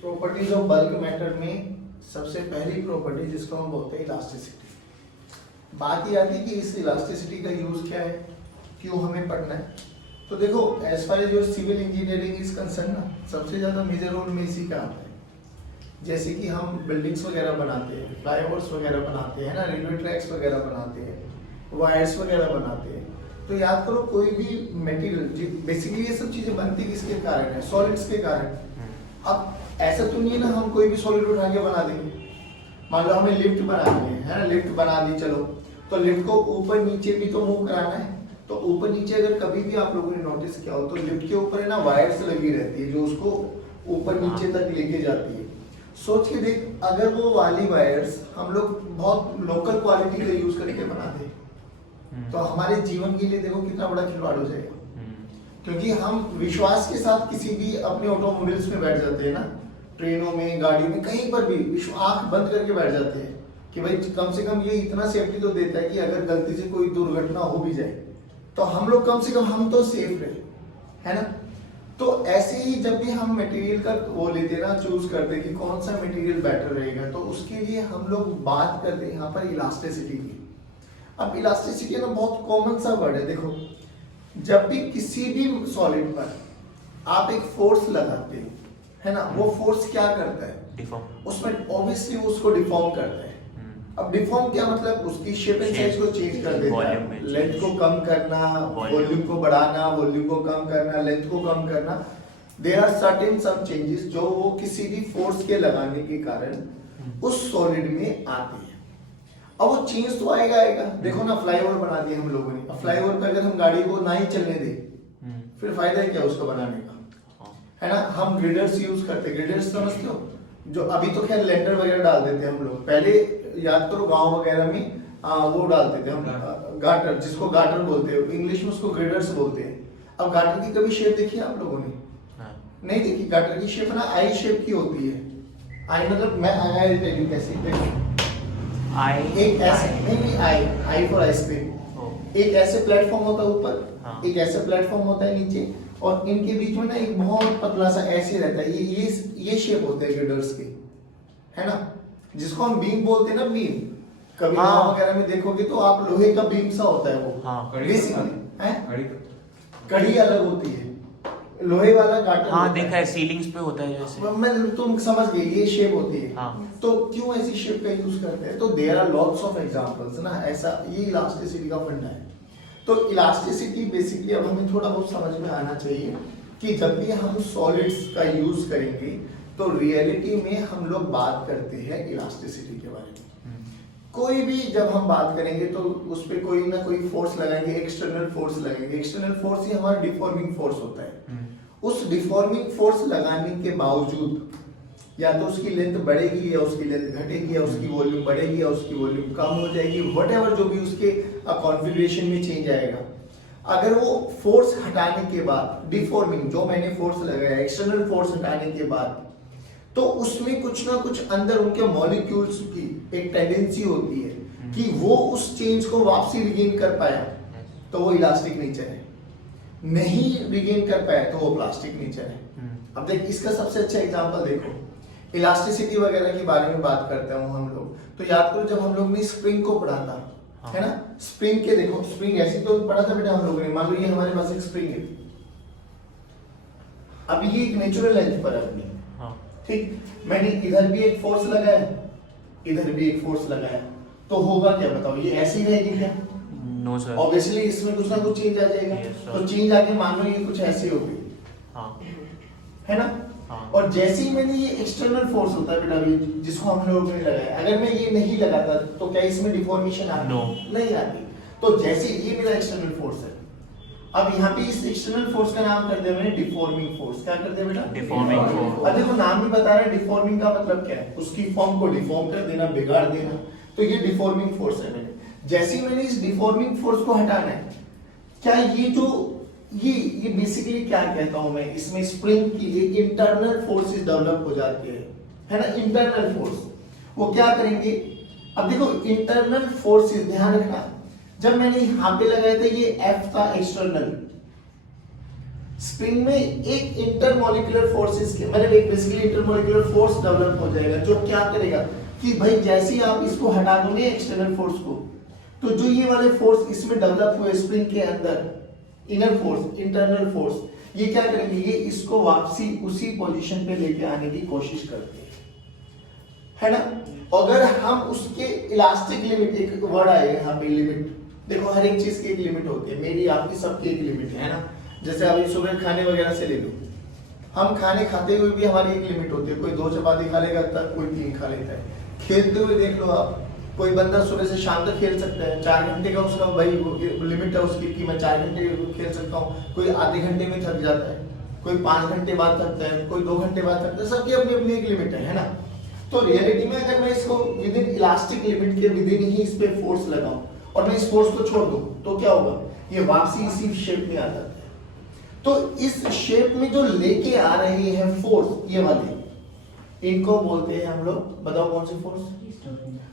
Properties of bulk matter में सबसे पहली प्रॉपर्टी जिसको हम बोलते हैं इलास्टिसिटी। बात ये आती है कि इस इलास्टिसिटी का यूज क्या है, क्यों हमें पढ़ना है। तो देखो as far as your civil engineering is concern ना, सबसे ज्यादा मेजर रोल में इसी का आता है। जैसे कि हम बिल्डिंग्स वगैरह बनाते हैं, फ्लाईओवर्स वगैरह बनाते हैं ना, रेलवे ट्रैक्स वगैरह बनाते हैं, वायर्स वगैरह बनाते हैं। तो याद करो कोई भी मटेरियल, बेसिकली ये सब चीजें बनती किसके कारण है, सॉलिड्स के कारण। अब ऐसा तो नहीं है ना हम कोई भी सॉलिड उठा के बना देंगे। मान लो हमें लिफ्ट बनानी है ना, लिफ्ट बना दी, चलो तो लिफ्ट को ऊपर नीचे भी तो मूव कराना है। तो ऊपर नीचे अगर कभी भी आप लोगों ने नोटिस किया हो तो लिफ्ट के ऊपर है ना वायर्स लगी रहती है जो उसको ऊपर नीचे तक लेके जाती है। सोच के देख, अगर वो वाली वायर्स हम लोग बहुत लोकल क्वालिटी का यूज करके बनाते तो हमारे जीवन के लिए देखो कितना बड़ा खिलवाड़ हो जाएगा। क्योंकि हम विश्वास के साथ किसी भी अपने ऑटोमोबाइल्स में बैठ जाते हैं ना, ट्रेनों में, गाड़ियों में, कहीं पर भी आंख बंद करके बैठ जाते हैं कि भाई कम से कम ये इतना सेफ्टी तो देता है कि अगर गलती से कोई दुर्घटना हो भी जाए तो हम लोग कम से कम हम तो सेफ रहे, है ना। तो ऐसे ही जब भी हम मटेरियल का वो लेते हैं ना, चूज करते हैं कि कौन सा मटेरियल बेटर रहेगा, तो उसके लिए हम लोग बात करते हैं यहाँ पर इलास्टिसिटी की। अब इलास्टिसिटी ना बहुत कॉमन सा वर्ड है। देखो जब भी किसी भी सॉलिड पर आप एक फोर्स लगाते हो, है ना, वो फोर्स क्या करता है, डिफॉर्म, उसमें ऑब्वियसली उसको डिफॉर्म करता है। अब डिफॉर्म क्या मतलब, उसकी शेप एंड साइज को चेंज कर देता है, लेंथ को कम करना, वॉल्यूम को बढ़ाना, वॉल्यूम को कम करना, लेंथ को कम करना। There are certain some changes जो वो किसी भी फोर्स के लगाने के कारण उस सॉलिड में आती है। अब वो चेंज तो आएगा। देखो ना फ्लाईओवर बना दिया हम लोगों ने, अब फ्लाईओवर पे अगर हम गाड़ी को ना ही चलने दें फिर फायदा है क्या उसको बनाने का, है ना। हम ग्रिडर्स यूज करते, ग्रिडर्स समझते हो, जो अभी तो खैर लेंटर वगैरह डाल देते हैं हम लोग, पहले याद करो गांव वगैरह में वो डालते थे हम, गाटर, जिसको गाटर बोलते हैं, इंग्लिश में उसको ग्रिडर्स बोलते हैं। अब गाटर की कभी शेप देखी है आप लोगों ने? नहीं देखी। गाटर की शेप ना आई शेप की होती है। आई मतलब मैं आई टेल यू कैसे, आई एक ऐसे नहीं आई फॉर आइसक्रीम। एक ऐसे प्लेटफॉर्म होता है ऊपर, एक ऐसे प्लेटफॉर्म होता है नीचे, और इनके बीच में ना एक बहुत पतला सा ऐसे रहता है, ये शेप होते हैं ग्रिडर्स के, है ना, जिसको हम बीम बोलते हैं ना, बीम। कभी गांव वगैरह में देखोगे तो आप लोहे का बीम सा होता है वो, बेसिकली है। कड़ी अलग होती है, लोहे वाला गाटर। हाँ देखा है, सीलिंग्स पे होता है जैसे। मैं तुम समझ गए, ये शेप होती है। हाँ। तो क्यों ऐसी शेप का यूज करते हैं? तो there are lots of examples ना, ऐसा ये इलास्टिसिटी का फंडा है। तो इलास्टिसिटी बेसिकली अब हमें थोड़ा बहुत समझ में आना चाहिए कि जब भी हम सॉलिड्स का यूज करेंगे तो रियलिटी में हम लोग बात करते हैं इलास्टिसिटी के बारे में। कोई भी जब हम बात करेंगे तो उस पर कोई ना कोई फोर्स लगाएंगे, एक्सटर्नल फोर्स लगाएंगे। एक्सटर्नल फोर्स ही हमारा डिफॉर्मिंग फोर्स होता है। उस डिफॉर्मिंग फोर्स लगाने के बावजूद या तो उसकी लेंथ बढ़ेगी या उसकी लेंथ घटेगी, या उसकी वॉल्यूम बढ़ेगी या उसकी वॉल्यूम कम हो जाएगी, व्हाटएवर जो भी उसके कॉन्फ़िगरेशन में चेंज आएगा। अगर वो फोर्स हटाने के बाद, डिफॉर्मिंग जो मैंने फोर्स लगाया, एक्सटर्नल फोर्स हटाने के बाद, तो उसमें कुछ ना कुछ अंदर उनके मॉलिक्यूल्स की एक टेंडेंसी होती है कि वो उस चेंज को वापसी रिगेन कर पाया तो वो इलास्टिक नेचर है, नहीं रिगेन कर पाया तो वो प्लास्टिक नेचर है। अब देख, इसका सबसे अच्छा एग्जांपल देखो, इलास्टिसिटी वगैरह के बारे में बात करते हैं हम लोग, तो याद करो जब हम लोग ने स्प्रिंग को पढ़ा था, है ना, स्प्रिंग के देखो, स्प्रिंग ऐसी तो पढ़ा था बेटा हम लोगों ने। मान लो ये हमारे पास एक स्प्रिंग है, अब ये एक नेचुरल लेंथ पर है अपनी, ठीक। मैंने इधर भी एक फोर्स लगाया, इधर भी एक फोर्स लगाया, तो होगा क्या बताओ, ये ऐसी रहेगी क्या? नो सर, ऑब्वियसली इसमें कुछ ना कुछ चेंज आ जाएगा। तो चेंज आके मान लो ये कुछ ऐसी होगी, है ना। और जैसे ही मैंने ये एक्सटर्नल फोर्स होता है बेटा, जिसको हम लोग ने लगाया, अगर मैं ये नहीं लगाता तो क्या इसमें डिफॉर्मेशन आती? नहीं आती। तो जैसे ये मेरा एक्सटर्नल फोर्स है, अब यहाँ पे इस एक्सटर्नल फोर्स का नाम कर दिया मैंने डिफॉर्मिंग फोर्स। क्या कर दिया बेटा? Deforming force. अब देखो नाम भी बता रहा है, डिफॉर्मिंग का मतलब क्या है, उसकी फॉर्म को डिफॉर्म कर देना, बिगाड़ देना। तो ये डिफॉर्मिंग फोर्स है। मैंने जैसे ही मैंने इस डिफॉर्मिंग फोर्स को हटाना है, क्या ये जो ये बेसिकली क्या कहता हूं मैं, इसमें स्प्रिंग की एक इंटरनल फोर्सेस डेवलप हो जाती है ना, इंटरनल फोर्स। वो क्या करेंगे, अब देखो इंटरनल फोर्सेस, ध्यान रखना, जब मैंने यहां पे लगाया था ये F था एक्सटर्नल, स्प्रिंग में एक इंटरमोलिकुलर फोर्सेस के मतलब एक बेसिकली इंटरमोलिकुलर फोर्स डेवलप हो जाएगा जो क्या करेगा कि भाई जैसे ही आप इसको हटा दोगे एक्सटर्नल फोर्स को, तो जो ये वाले फोर्स इसमें डेवलप हुए स्प्रिंग के अंदर इनर फोर्स इंटरनल फोर्स, ये क्या करेंगे, ये इसको वापसी उसी पोजीशन पे लेके आने की कोशिश करते हैं, है ना। अगर हम उसके इलास्टिक लिमिट, एक वर्ड आएगा यहाँ पे लिमिट, देखो हर एक चीज की एक लिमिट होती है, मेरी आपकी सबकी एक लिमिट है ना। जैसे अभी सुबह खाने वगैरह से ले लो, हम खाने खाते हुए भी हमारी एक लिमिट होती है, कोई 2 चपाती खा लेगा तब कोई 3 खा लेता है। खेलते हुए देख लो आप, कोई बंदा सुबह से शाम तक खेल सकता है, 4 घंटे का उसका भाई लिमिट है उसकी कि मैं 4 घंटे खेल सकता हूँ, कोई आधे घंटे में थक जाता है, कोई 5 घंटे बाद थकता है, कोई 2 घंटे बाद थकता है, सबकी अपनी अपनी एक लिमिट है ना। तो रियलिटी में अगर मैं इसको विद इन इलास्टिक लिमिट के विद इन ही इस पे फोर्स लगाऊं और मैं इस फोर्स को छोड़ दूं तो क्या होगा, ये वापसी इसी शेप में आ जाता है। तो इस शेप में जो लेके आ रहे हैं फोर्स, ये वाले, इनको बोलते हैं हम लोग, बताओ कौन सी फोर्स,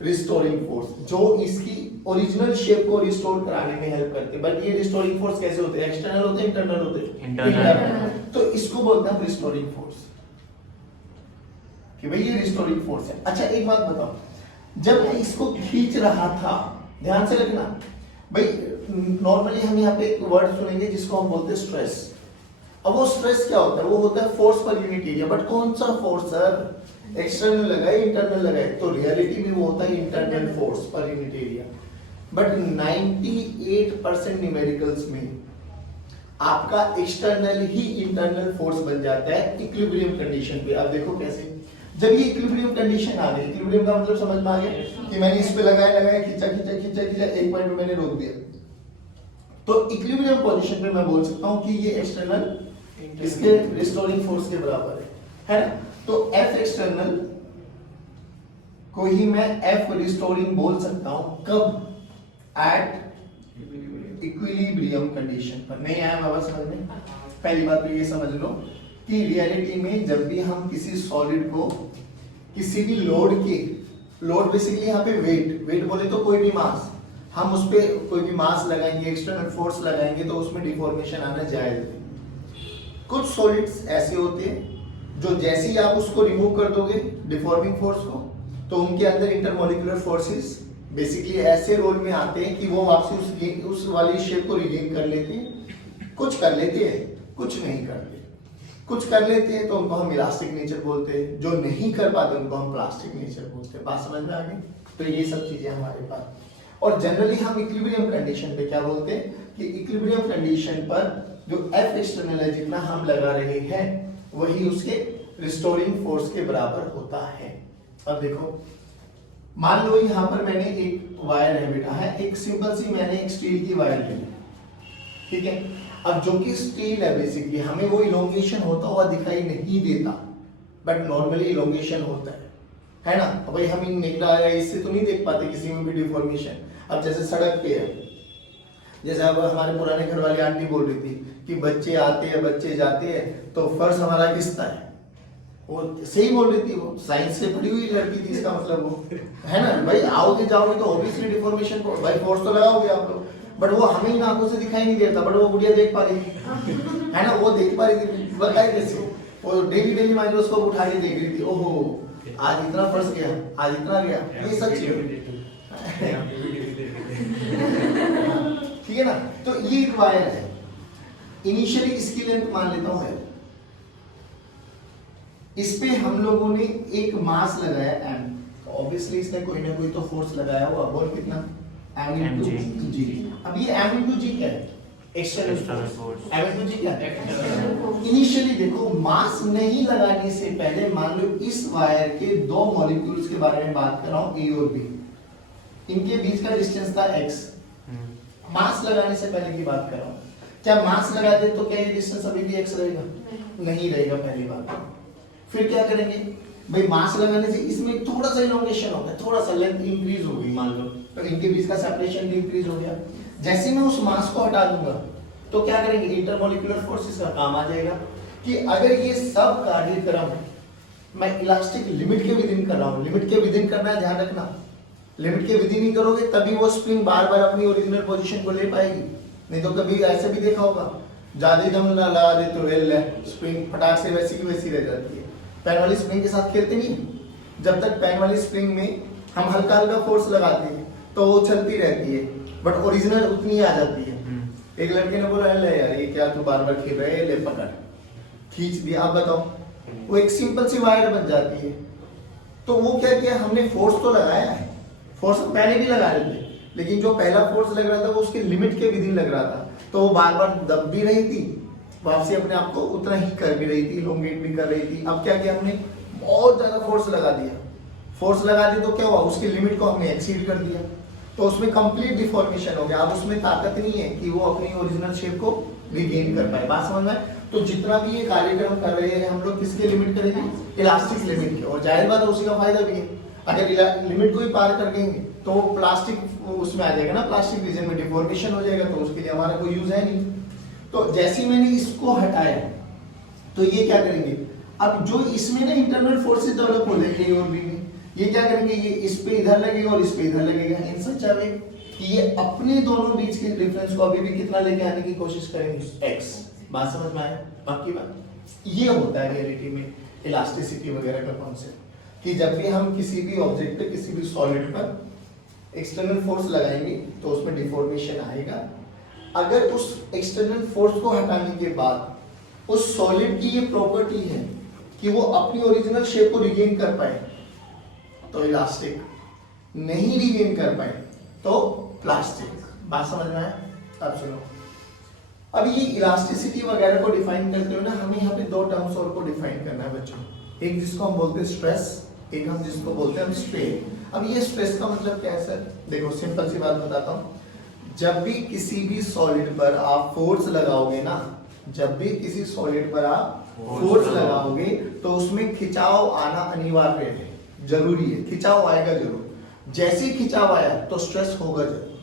रिस्टोरिंग फोर्स, जो इसकी ओरिजिनल शेप को रिस्टोर कराने में हेल्प करते हैं। बट ये रिस्टोरिंग फोर्स कैसे होते हैं, एक्सटर्नल होते हैं इंटरनल होते हैं, इंटरनल। तो इसको बोलते हैं रिस्टोरिंग फोर्स, कि भाई ये रिस्टोरिंग फोर्स है। अच्छा एक बात बताओ, जब मैं इसको खींच रहा था, ध्यान से रखना भाई, नॉर्मली हम यहाँ पे एक वर्ड सुनेंगे जिसको हम बोलते हैं स्ट्रेस। अब वो स्ट्रेस क्या होता है, वो होता है force per unit area, but कौन सा फोर्स सर, एक्सटर्नल लगाए इंटरनल लगाए, तो रियलिटी में वो होता है internal force per unit area. But 98% numericals में आपका एक्सटर्नल ही इंटरनल फोर्स बन जाता है इक्विलिब्रियम कंडीशन पे। अब देखो कैसे, जब ये इक्विलिब्रियम कंडीशन आ गई, इक्विलिब्रियम का मतलब समझ में आ गया कि मैंने इस पे लगाया खींचा खींचा खींचा खींचा, एक पॉइंट पे मैंने रोक दिया, तो इक्विलिब्रियम पोजीशन पे मैं बोल सकता हूं कि ये एक्सटर्नल इसके रिस्टोरिंग फोर्स के बराबर है ना। तो F एक्सटर्नल को ही मैं F रिस्टोरिंग बोल सकता हूं, कब, एट इक्विलिब्रियम कंडीशन पर। नहीं आया बाबा समझ में? पहली बात तो ये समझ लो कि रियलिटी में जब भी हम किसी सॉलिड को किसी भी लोड के, लोड बेसिकली यहाँ पे वेट बोले तो कोई भी मास, हम उस पे कोई भी मास लगाएंगे, एक्सटर्नल फोर्स लगाएंगे तो उसमें डिफॉर्मेशन आना जायज है। कुछ सॉलिड्स ऐसे होते हैं जो जैसे ही आप उसको रिमूव कर दोगे डिफॉर्मिंग फोर्स को, तो उनके अंदर इंटरमोलिकुलर फोर्सेस बेसिकली ऐसे रोल में आते हैं कि वो वापसी उस वाली शेप को रिगेन कर लेते हैं। कुछ कर लेते हैं, कुछ नहीं करते। कुछ कर लेते हैं तो उनको हम इलास्टिक नेचर बोलते हैं, जो नहीं कर पाते उनको हम प्लास्टिक नेचर बोलते हैं। बात समझ में आ गई? तो ये सब चीजें हमारे पास। और जनरली हम इक्विलिब्रियम कंडीशन पे क्या बोलते हैं कि इक्विलिब्रियम कंडीशन पर जो F एक्सटर्नल है, जितना हम लगा रहे हैं वही उसके रिस्टोरिंग फोर्स के बराबर होता है। अब देखो, मान लो यहाँ पर मैंने एक वायर है बेटा, है एक सिंपल सी मैंने एक स्टील की वायर ली, ठीक है। अब जो कि स्टील है बेसिकली हमें वो इलोंगेशन होता हुआ दिखाई नहीं देता, बट नॉर्मली इलोंगेशन होता है ना। अब भाई हम इन निकला है इससे तो नहीं देख पाते किसी में भी डिफॉर्मेशन। अब जैसे सड़क पे है, जैसे अब हमारे पुराने घर वाली आंटी बोल रही थी कि बच्चे आते हैं बच्चे जाते हैं तो फर्श हमारा किसता है, वो सही बोल रही थी, वो साइंस से पढ़ी हुई लड़की थी, इसका मतलब वो है ना भाई। आओगे जाओगे तो ऑब्वियसली डिफॉर्मेशन को भाई फोर्स तो लगाओगे आप लोग, बट वो हमें इन आंखों से दिखाई नहीं देता, बट वो गुड़िया देख पा रही थी, है ना, वो देख पा रही थी। बताइए कैसे, वो डेली माइक्रोस्कोप उठा के देख रही थी, ओहो आज इतना फर्श गया, आज इतना गया, ये सच है, ठीक है ना। तो ये एक वायर है, इनिशियली इसकी लेंथ मान लेता हूं है, इस पे हम लोगों ने एक मास लगाया m, तो ऑब्वियसली इसने कोई ना कोई तो फोर्स लगाया होगा, बोल कितना, m into g। अब ये m into g क्या है, external force. m into g क्या है, इनिशियली देखो मास नहीं लगाने से पहले मान लो इस वायर के दो मॉलिक्यूल्स के बारे में बात कर रहा हूं, a और b, इनके बीच का डिस्टेंस था x, मास लगाने से पहले की बात कर रहा हूं। क्या मास लगा दे तो क्या ये डिस्टेंस अभी भी x रहेगा, नहीं रहेगा पहली बात। फिर क्या करेंगे भाई, मास लगाने से इसमें थोड़ा सा इलोंगेशन होगा, थोड़ा सा लेंथ इंक्रीज होगी मान लो, तो इनके बीच का सेपरेशन भी इंक्रीज हो गया। जैसे मैं उस मास को हटा दूंगा तो क्या करेंगे, इंटरमोलिकुलर फोर्सेस का काम आ जाएगा कि अगर ये सब कार्यक्रम मैं इलास्टिक लिमिट के विद इन कर रहा हूं, लिमिट के विद इन करना है, ध्यान रखना, लिमिट के विद इन ही करोगे तभी वो स्प्रिंग बार बार अपनी ओरिजिनल पोजीशन को ले पाएगी, नहीं तो कभी ऐसे भी देखा होगा ज्यादा दम ना लगा दे तो हिल है, स्प्रिंग फटाक से वैसी की वैसी रह जाती है। पेन वाली स्प्रिंग के साथ खेलते नहीं, जब तक पेन वाली स्प्रिंग में हम हल्का हल्का फोर्स लगाते हैं तो वो चलती रहती है, बट ओरिजिनल उतनी आ जाती है। एक लड़के ने बोला ले यार ये क्या तू बार बार खेल रहा है, ले पकड़, खींच दिया। आप बताओ, वो एक सिंपल सी वायर बन जाती है। तो वो क्या किया, हमने फोर्स तो लगाया है, फोर्स पहले भी लगा रहे थे, लेकिन जो पहला फोर्स लग रहा था वो उसके लिमिट के विदिन लग रहा था, तो वो बार बार दब भी रही थी, वापसी अपने आप को उतना ही कर भी रही थी, लोंगेट भी कर रही थी। अब क्या किया हमने, बहुत ज्यादा फोर्स लगा दिया। फोर्स लगा दी तो क्या हुआ, उसकी लिमिट को हमने एक्सीड कर दिया, तो उसमें कंप्लीट डिफॉर्मेशन हो गया। अब उसमें ताकत नहीं है कि वो अपनी ओरिजिनल शेप को रिगेन कर पाए। बात समझ में? तो जितना भी ये कार्यक्रम कर रहे हैं हम लोग किसके लिमिट करेंगे, इलास्टिक लिमिट के, और जाहिर बात है उसी का फायदा भी है। अगर लिमिट को ही पार कर देंगे तो प्लास्टिक उसमें आ जाएगा ना, प्लास्टिक रीजन में डिफॉर्मेशन हो जाएगा, तो उसके लिए हमारा कोई यूज है नहीं। तो जैसे ही मैंने इसको हटाया तो ये क्या करेंगे, अब जो इसमें ना इंटरनल फोर्सेस डेवलप हो जाएंगे और भी ये क्या करेंगे, ये इस पे इधर लगेगा और इस पे इधर लगेगा, इन सच अ वे कि ये अपने दोनों बीच के डिफरेंस को अभी भी कितना लेके आने की कोशिश करेंगे, x। बात समझ में आया? बाकी बात ये होता है रियलिटी में इलास्टिसिटी वगैरह का कॉन्सेप्ट, कि जब भी हम किसी भी ऑब्जेक्ट पे, किसी भी सॉलिड पर एक्सटर्नल फोर्स लगाएंगे तो उसमें डिफॉर्मेशन आएगा। अगर उस एक्सटर्नल फोर्स को हटाने के बाद उस सॉलिड की ये प्रॉपर्टी है कि वो अपनी ओरिजिनल शेप को रिगेन कर पाए तो इलास्टिक, नहीं रिगेन कर पाए तो प्लास्टिक। बात समझ में आया? अब सुनो, अब ये इलास्टिसिटी वगैरह को डिफाइन करते हुए ना हमें यहाँ पे दो टर्म्स और को डिफाइन करना है बच्चों। एक जिसको हम बोलते हैं स्ट्रेस, एक हम जिसको बोलते हैं स्ट्रेन। अब ये स्ट्रेस का मतलब क्या है सर? देखो सिंपल सी बात बताता हूँ, जब भी किसी भी सॉलिड पर आप फोर्स लगाओगे ना, जब भी किसी सॉलिड पर आप फोर्स लगाओगे तो उसमें खिंचाव आना अनिवार्य है, जरूरी है, खिंचाव आएगा जरूर। जैसे खिंचाव आया तो स्ट्रेस होगा जरूर,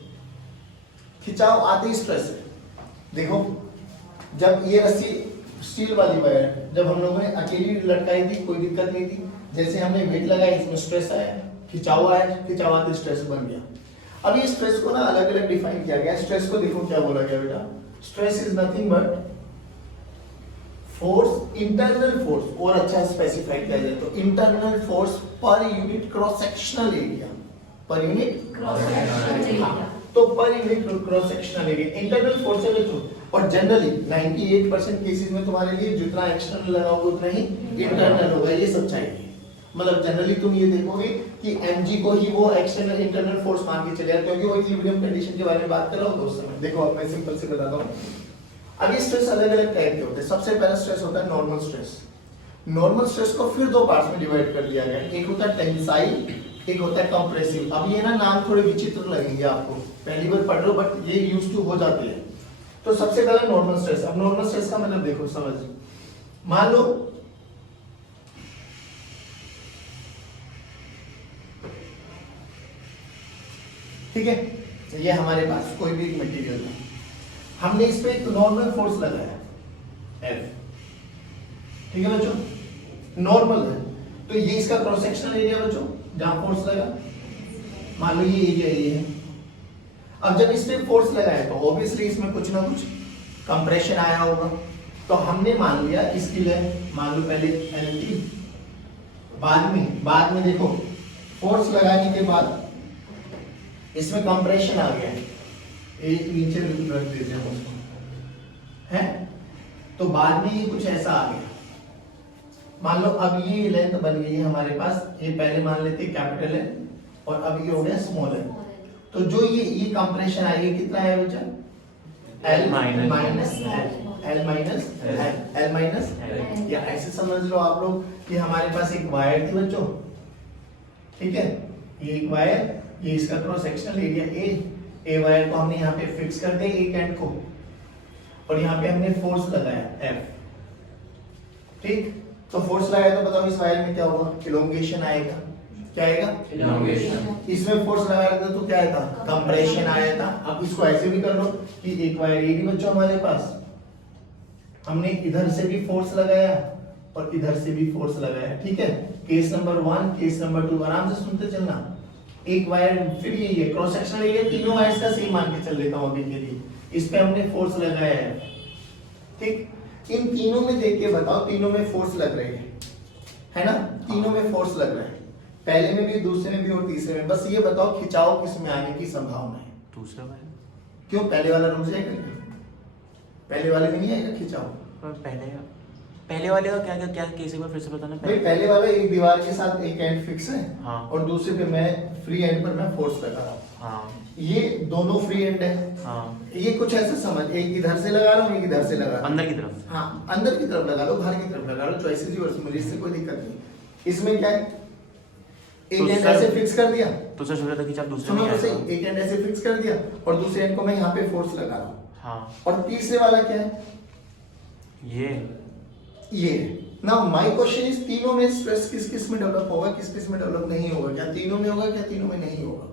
खिंचाव आते ही स्ट्रेस है। देखो जब ये रस्सी स्टील वाली वायर जब हम लोगों ने अकेली लटकाई थी कोई दिक्कत नहीं थी, जैसे हमने वेट लगाया इसमें स्ट्रेस आया, खिंचाव आया, खिंचाव आते स्ट्रेस बन गया। अब ये स्ट्रेस को ना अलग अलग डिफाइन किया गया। स्ट्रेस को देखो क्या बोला गया बेटा, stress is nothing but force, internal force, और अच्छा स्पेसिफाई किया जाए तो internal force per unit cross sectional area, per unit cross sectional area, तो per unit cross sectional area internal force है बच्चों। और जनरली 98% केसेस में तुम्हारे लिए जितना एक्सटर्नल लगाओगे उतना ही इंटरनल होगा, ये सच्चाई है। मतलब जनरली तुम ये देखोगे कि mg को ही वो एक्सटर्नल इंटरनल फोर्स मान के चले, क्योंकि वो इक्विलिब्रियम कंडीशन के बारे में बात कर रहा हूं तो उस समय। देखो अब मैं सिंपल से बताता हूं। अब ये स्ट्रेस अलग अलग टाइप के होते हैं। सबसे पहला स्ट्रेस होता है नॉर्मल स्ट्रेस। नॉर्मल स्ट्रेस को फिर दो पार्ट्स में डिवाइड कर दिया गया, एक होता है टेंसाइल, एक होता है कंप्रेसिव। अब ये ना नाम थोड़े विचित्र लगेंगे आपको, पहली बार पढ़ रहे हो बट ये यूज टू हो जाते हैं। तो सबसे पहला नॉर्मल स्ट्रेस। अब नॉर्मल स्ट्रेस का मतलब देखो समझ, मान लो ठीक है, ये हमारे पास कोई भी मटेरियल है, हमने इस पे एक नॉर्मल फोर्स लगाया F, ठीक है बच्चों, नॉर्मल है। तो ये इसका क्रॉस सेक्शनल एरिया बच्चों जहां फोर्स लगा, मान लो ये एरिया ये है। अब जब इस पे फोर्स लगाया तो ऑब्वियसली इसमें कुछ ना कुछ कंप्रेशन आया होगा, तो हमने मान लिया इसकी लेंथ मान लो पहले LT, बाद में देखो फोर्स लगाने के बाद इसमें कंप्रेशन आ गया, एक नीचे रख देते हैं उसको, है तो बाद में ये कुछ ऐसा आ गया। मान लो अब ये लेंथ बन गई है हमारे पास, ये पहले मान लेते कैपिटल है और अब ये हो गया स्मॉल है। तो जो ये कंप्रेशन आएगी कितना है बच्चा, L माइनस L, या ऐसे समझ लो आप लोग कि हमारे पास एक वायर थी बच्चों, ठीक है, ये एक वायर, ये इसका cross sectional area a wire को हमने यहाँ पे फिक्स कर दिया एक एंड को, और यहाँ पे हमने फोर्स लगाया F, ठीक। तो फोर्स लगाया तो बताओ इस वायर में क्या होगा, इलोंगेशन आएगा, क्या आएगा, इलोंगेशन। इसमें फोर्स लगाया था तो क्या आया था, कंप्रेशन आया था। अब इसको ऐसे भी कर लो कि एक वायर ये भी बच्चों हमारे पास, हमने इधर से भी फोर्स लगाया और इधर से भी फोर्स लगाया, ठीक है। केस नंबर 1, केस नंबर 2 आराम से सुनते चलना। एक वायर फिर यही है, क्रॉस सेक्शनल एरिया तीनों वायर्स का सेम मान के चल लेता हूं अभी के लिए। इस पे हमने फोर्स लगाया है, ठीक, इन तीनों में देख के बताओ, तीनों में फोर्स लग रही है ना? तीनों में फोर्स लग रहा है, पहले में भी, दूसरे में भी और तीसरे में। बस ये बताओ खिंचाव किस में आने की संभावना है? दूसरा वाला। क्यों, पहले वाला रुक जाएगा क्या? पहले वाले में नहीं आएगा खिंचाव? पहले वाले का क्या क्या क्या केस में फिर से बताना। भाई पहले वाला एक दीवार के साथ एक एंड फिक्स है, हाँ। और दूसरे पे मैं फ्री एंड पर मैं फोर्स लगा रहा हूँ, हाँ ये दोनों फ्री एंड है। हाँ। ये कुछ ऐसा समझ, एक इधर से लगा रहा हूँ, एक इधर से लगा रहा हूँ, अंदर की तरफ। हाँ, अंदर की तरफ लगा लो, बाहर की तरफ लगा लो, चॉइस इज योर्स, मुझे इससे कोई दिक्कत नहीं। इसमें क्या है, एक तो एंड सर- ऐसे फिक्स कर दिया, तो सर सोचा था कि आप दूसरे में सुनो तो क्या सही, एक एंड ऐसे फिक्स कर दिया और दूसरे एंड को मैं यहाँ पे फोर्स लगा रहा हूँ। हाँ और तीसरे वाला क्या है, ये। नाउ माय क्वेश्चन इज, तीनों में स्ट्रेस किस किस में डेवलप होगा, किस किस में डेवलप नहीं होगा? क्या तीनों में होगा, क्या तीनों में नहीं होगा?